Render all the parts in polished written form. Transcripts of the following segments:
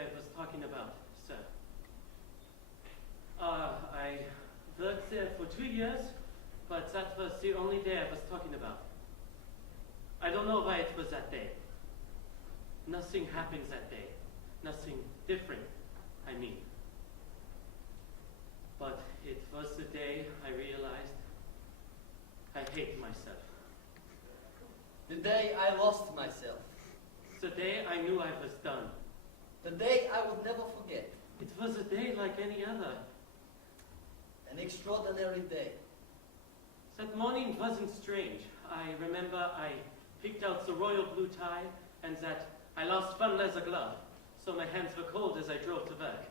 I was talking about, sir. I worked there for 2 years, but that was the only day I was talking about. I don't know why it was that day. Nothing happens that day. Nothing different, I mean. But it was the day I realized I hate myself. The day I lost myself. The day I knew I was done. The day I would never forget. It was a day like any other. An extraordinary day. That morning wasn't strange. I remember I picked out the royal blue tie and that I lost one leather glove, so my hands were cold as I drove to work.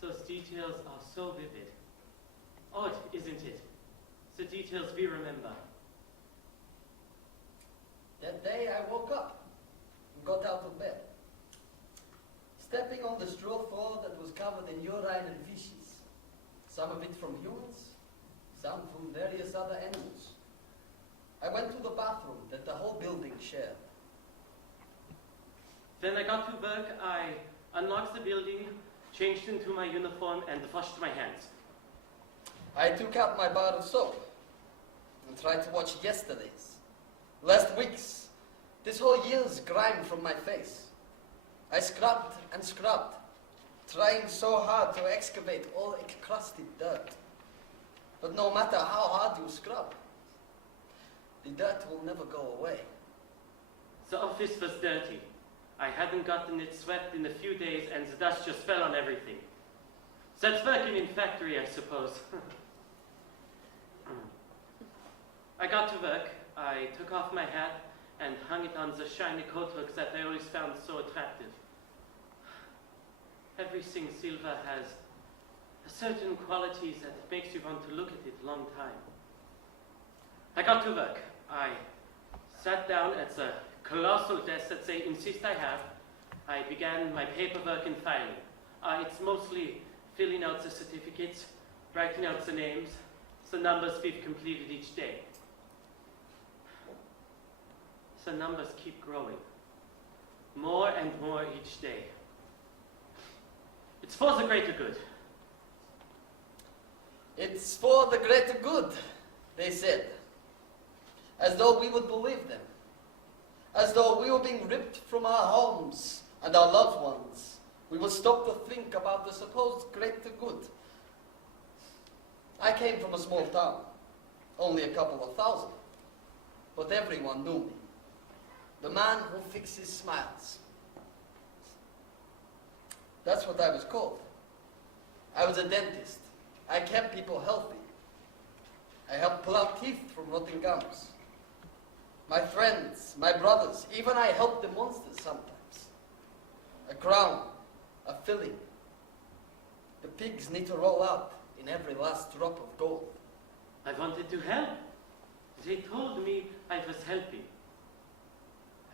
Those details are so vivid. Odd, isn't it? The details we remember. That day I woke up and got out of bed, stepping on the straw floor that was covered in urine and feces, some of it from humans, some from various other animals. I went to the bathroom that the whole building shared. When I got to work, I unlocked the building, changed into my uniform, and washed my hands. I took out my bar of soap and tried to wash yesterday's, last week's, this whole year's grime from my face. I scrubbed and scrubbed, trying so hard to excavate all encrusted dirt. But no matter how hard you scrub, the dirt will never go away. The office was dirty. I hadn't gotten it swept in a few days, and the dust just fell on everything. That's working in factory, I suppose. I got to work. I took off my hat and hung it on the shiny coat hooks that I always found so attractive. Everything silver has a certain qualities that makes you want to look at it a long time. I got to work. I sat down at the colossal desk that they insist I have. I began my paperwork and filing. It's mostly filling out the certificates, writing out the names, the numbers we've completed each day. The numbers keep growing. More and more each day. It's for the greater good. It's for the greater good, they said. As though we would believe them. As though we were being ripped from our homes and our loved ones. We would stop to think about the supposed greater good. I came from a small town, only a couple of thousand, but everyone knew me. The man who fixes smiles. That's what I was called. I was a dentist. I kept people healthy. I helped pull out teeth from rotting gums. My friends, my brothers, even I helped the monsters sometimes. A crown, a filling. The pigs need to roll out in every last drop of gold. I wanted to help. They told me I was helping.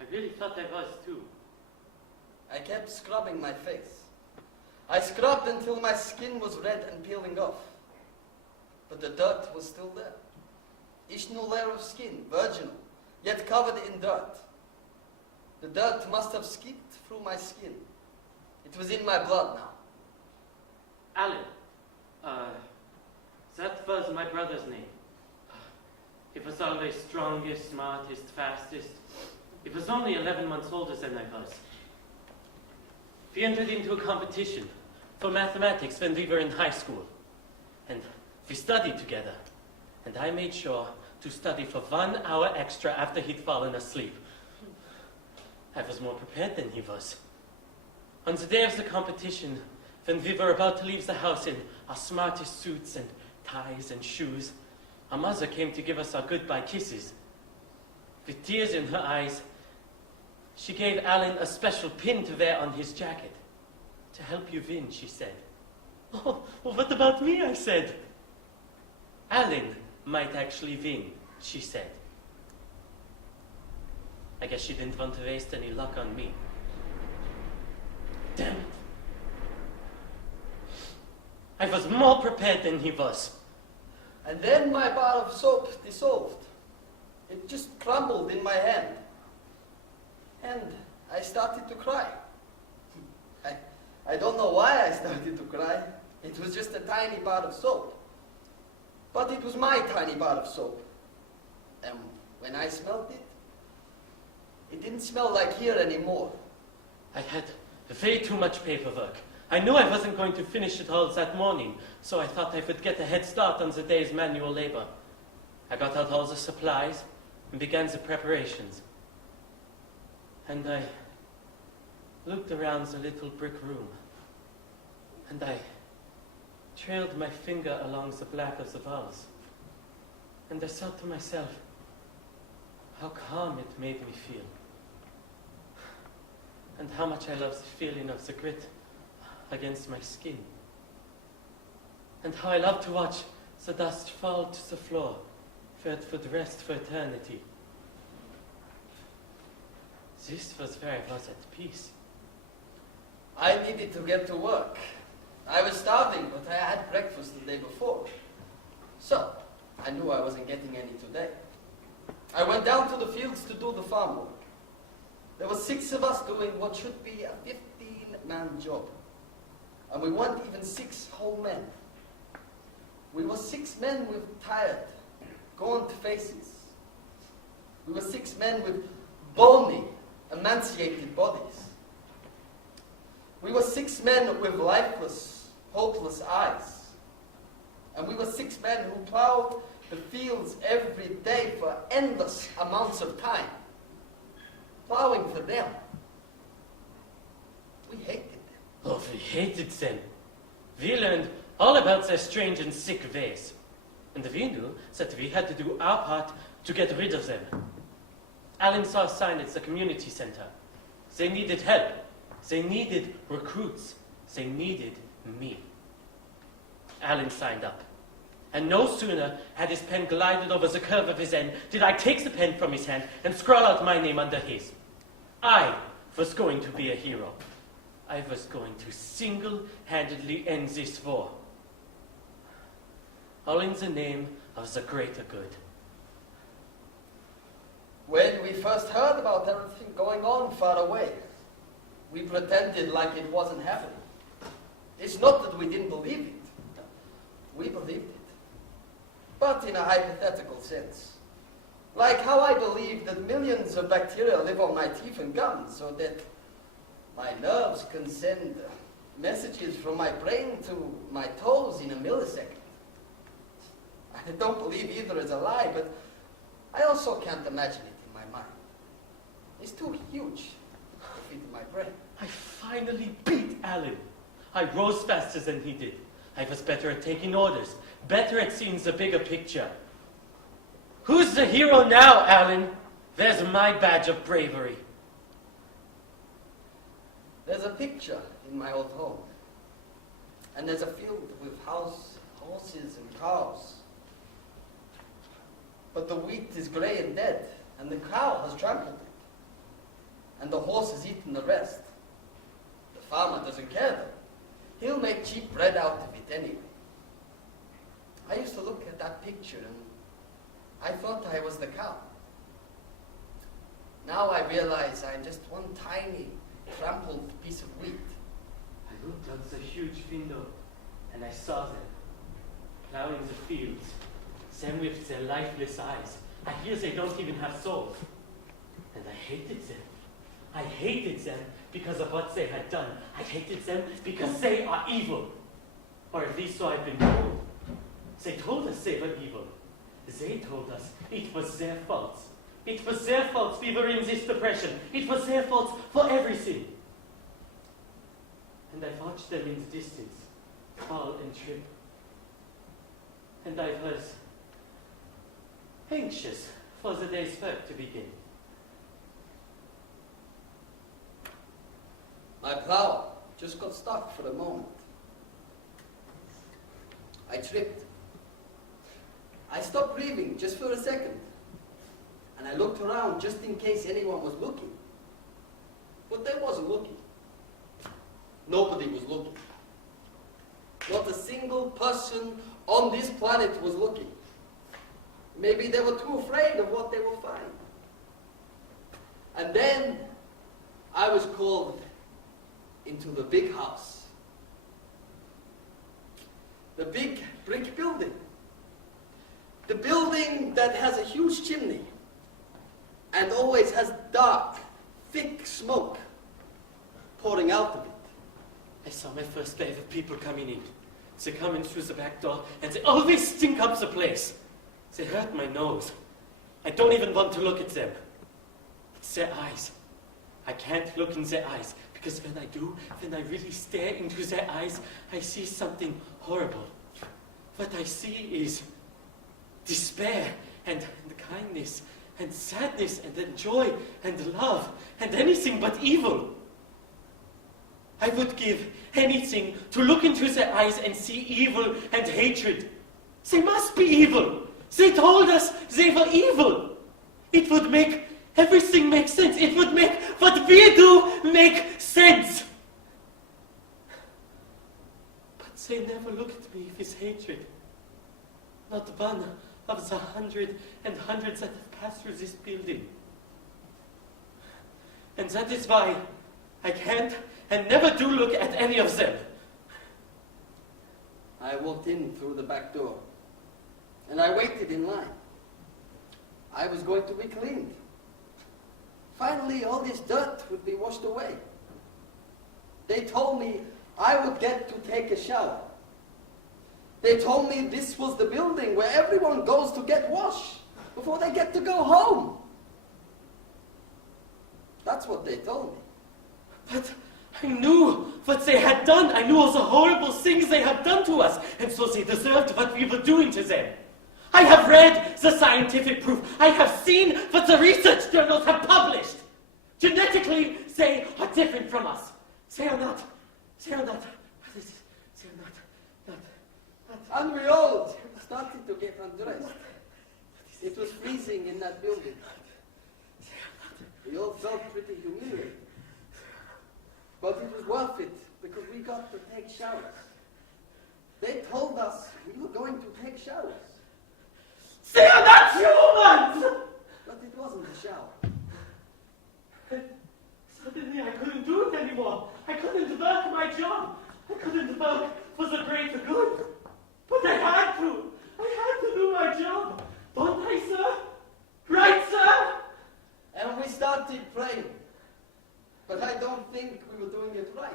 I really thought I was too. I kept scrubbing my face. I scrubbed until my skin was red and peeling off. But the dirt was still there. Each new layer of skin, virginal, yet covered in dirt. The dirt must have skipped through my skin. It was in my blood now. Alan. That was my brother's name. He was always strongest, smartest, fastest. He was only 11 months older than I was. We entered into a competition for mathematics when we were in high school. And we studied together. And I made sure to study for 1 hour extra after he'd fallen asleep. I was more prepared than he was. On the day of the competition, when we were about to leave the house in our smartest suits and ties and shoes, our mother came to give us our goodbye kisses. With tears in her eyes, she gave Alan a special pin to wear on his jacket. To help you win, she said. Oh, well, what about me, I said. Alan might actually win, she said. I guess she didn't want to waste any luck on me. Damn it. I was more prepared than he was. And then my bar of soap dissolved. It just crumbled in my hand. And I started to cry. I don't know why I started to cry. It was just a tiny bar of soap. But it was my tiny bar of soap. And when I smelled it, it didn't smell like here anymore. I had way too much paperwork. I knew I wasn't going to finish it all that morning, so I thought I would get a head start on the day's manual labor. I got out all the supplies and began the preparations. And I looked around the little brick room, and I trailed my finger along the black of the walls. And I thought to myself, how calm it made me feel. And how much I love the feeling of the grit against my skin. And how I love to watch the dust fall to the floor, where it would rest for eternity. This was where I was at peace. I needed to get to work. I was starving, but I had breakfast the day before. So, I knew I wasn't getting any today. I went down to the fields to do the farm work. There were 6 of us doing what should be a 15-man job. And we weren't even 6 whole men. We were 6 men with tired, gaunt faces. We were 6 men with bony, emaciated bodies. We were 6 men with lifeless, hopeless eyes. And we were 6 men who plowed the fields every day for endless amounts of time. Plowing for them. We hated them. Oh, we hated them. We learned all about their strange and sick ways. And we knew that we had to do our part to get rid of them. Alan saw a sign at the community center. They needed help. They needed recruits. They needed me. Alan signed up. And no sooner had his pen glided over the curve of his end did I take the pen from his hand and scrawl out my name under his. I was going to be a hero. I was going to single-handedly end this war. All in the name of the greater good. When we first heard about everything going on far away, we pretended like it wasn't happening. It's not that we didn't believe it. We believed it. But in a hypothetical sense. Like how I believe that millions of bacteria live on my teeth and gums, so that my nerves can send messages from my brain to my toes in a millisecond. I don't believe either is a lie, but I also can't imagine it in my mind. It's too huge to fit in my brain. I finally beat Alan. I rose faster than he did. I was better at taking orders, better at seeing the bigger picture. Who's the hero now, Alan? There's my badge of bravery. There's a picture in my old home. And there's a field with horses and cows. But the wheat is grey and dead, and the cow has trampled it. And the horse has eaten the rest. The farmer doesn't care though. He'll make cheap bread out of it anyway. I used to look at that picture and I thought I was the cow. Now I realize I'm just one tiny, trampled piece of wheat. I looked out the huge window and I saw them, plowing the fields, them with their lifeless eyes. I hear they don't even have souls. And I hated them. I hated them because of what they had done. I hated them because they are evil. Or at least so I've been told. They told us they were evil. They told us it was their fault. It was their fault we were in this depression. It was their fault for everything. And I watched them in the distance, fall and trip. And I was anxious for the day's work to begin. My plow just got stuck for a moment. I tripped. I stopped breathing just for a second. And I looked around just in case anyone was looking. But they wasn't looking. Nobody was looking. Not a single person on this planet was looking. Maybe they were too afraid of what they will find. And then I was called into the big house. The big brick building. The building that has a huge chimney and always has dark, thick smoke pouring out of it. I saw my first wave of people coming in. They come in through the back door and say, "Oh, they stink up the place." They hurt my nose. I don't even want to look at them. It's their eyes. I can't look in their eyes, because when I do, when I really stare into their eyes, I see something horrible. What I see is despair and kindness and sadness and joy and love and anything but evil. I would give anything to look into their eyes and see evil and hatred. They must be evil. They told us they were evil. It would make everything make sense. It would make what we do make sense. But they never looked at me with hatred. Not one of the hundreds and hundreds that have passed through this building. And that is why I can't and never do look at any of them. I walked in through the back door, and I waited in line. I was going to be cleaned. Finally, all this dirt would be washed away. They told me I would get to take a shower. They told me this was the building where everyone goes to get washed before they get to go home. That's what they told me. But I knew what they had done. I knew all the horrible things they had done to us, and so they deserved what we were doing to them. I have read the scientific proof. I have seen what the research journals have published. Genetically, they are different from us. They are not. And we all started to get undressed. It was freezing in that building. We all felt pretty humiliated. But it was worth it, because we got to take showers. They told us we were going to take showers. They are not humans! But it wasn't a shower. Suddenly I couldn't do it anymore. I couldn't work my job. I couldn't work for the greater good. But I had to. I had to do my job. Don't I, sir? Right, sir? And we started praying. But I don't think we were doing it right.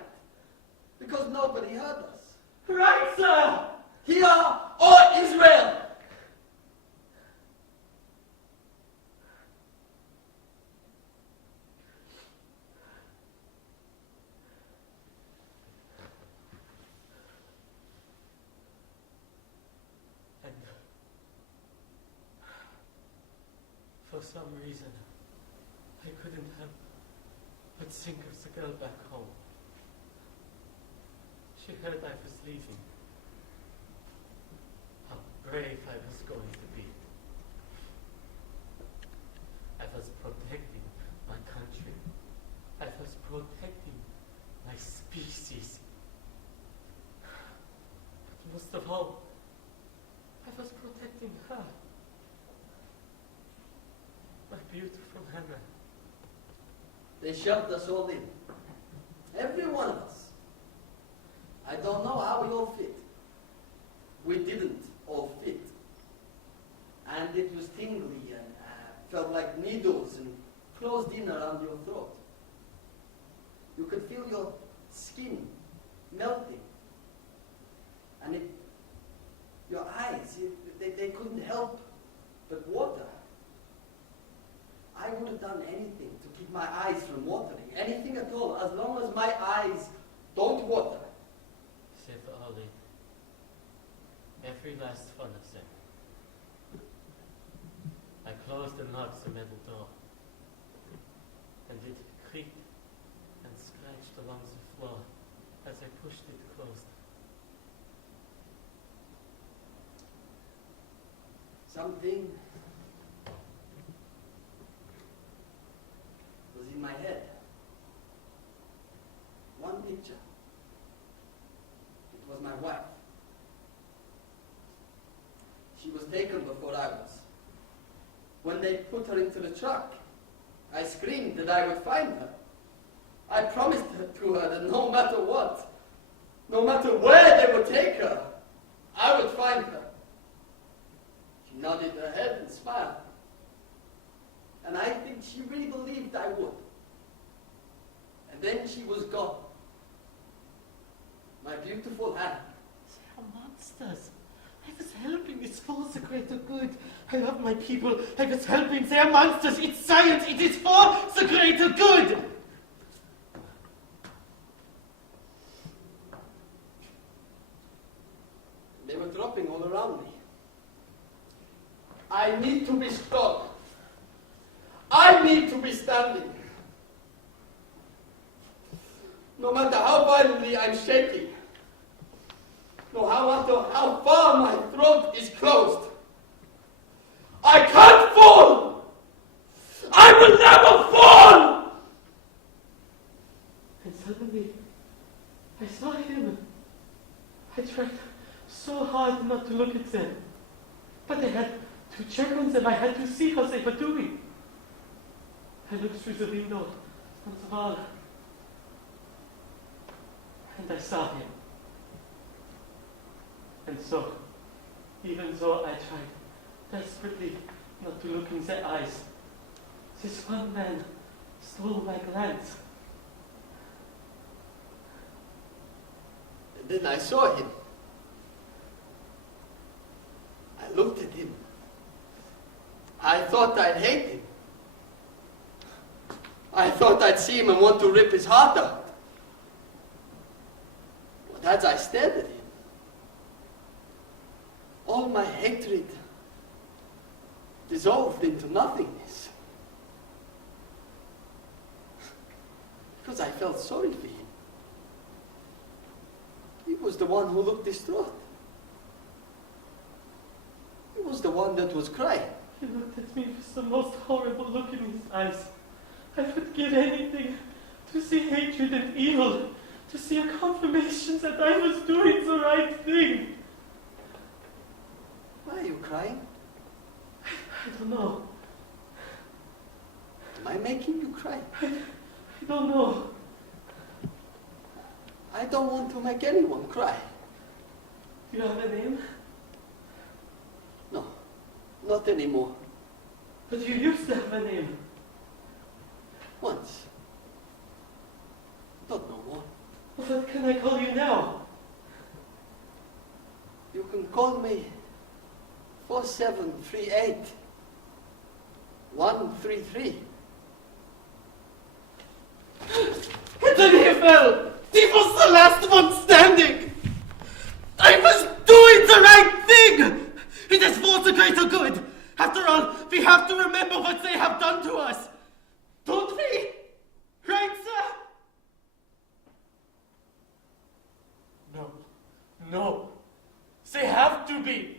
Because nobody heard us. Right, sir? Hear, O Israel! And for some reason, I couldn't help but think of the girl back home. She heard I was leaving. How brave I was going to be. I was protecting my country. I was protecting my species. But most of all, I was protecting her. My beautiful Hannah. They shoved us all in. Every one of us. I don't know how we all fit. We didn't all fit. And it was tingly and felt like needles and closed in around your throat. You could feel your skin melting. And your eyes, they couldn't help but water. I would have done anything to keep my eyes from watering. Anything at all, as long as my eyes don't water. Said Ollie. Every last one of them. I closed and locked the metal door. And it creaked and scratched along the floor as I pushed it closed. Something was in my head. One picture. It was my wife. She was taken before I was. When they put her into the truck, I screamed that I would find her. I promised to her that no matter what, no matter where they would take her, I would find her. She nodded her head and smiled. And I think she really believed I would. And then she was gone. My beautiful hand. They are monsters. I was helping. It's for the greater good. I love my people. I was helping. They are monsters. It's science. It is for the greater good. They were dropping all around me. I need to be strong. I need to be standing. No matter how violently I'm shaking, no matter how far my throat is closed, I can't fall! I will never fall! And suddenly, I saw him. I tried so hard not to look at them. But I had to check on them. I had to see how they were doing. I looked through the window on the wall. And I saw him. And so, even though I tried desperately not to look in their eyes, this one man stole my glance. And then I saw him. I looked at him. I thought I'd hate him. I thought I'd see him and want to rip his heart out. But as I stared at him, all my hatred dissolved into nothingness. Because I felt sorry for him. He was the one who looked distraught. He was the one that was crying. He looked at me with the most horrible look in his eyes. I would give anything to see hatred and evil, to see a confirmation that I was doing the right thing. Why are you crying? I don't know. Am I making you cry? I don't know. I don't want to make anyone cry. Do you have a name? No, not anymore. But you used to have a name. Once. Not no more. What can I call you now? You can call me 4738 133. And then he fell! He was the last one standing! I was doing the right thing! It is for the greater good! After all, we have to remember what they have done to us! Don't we? Right, sir? No. No. They have to be.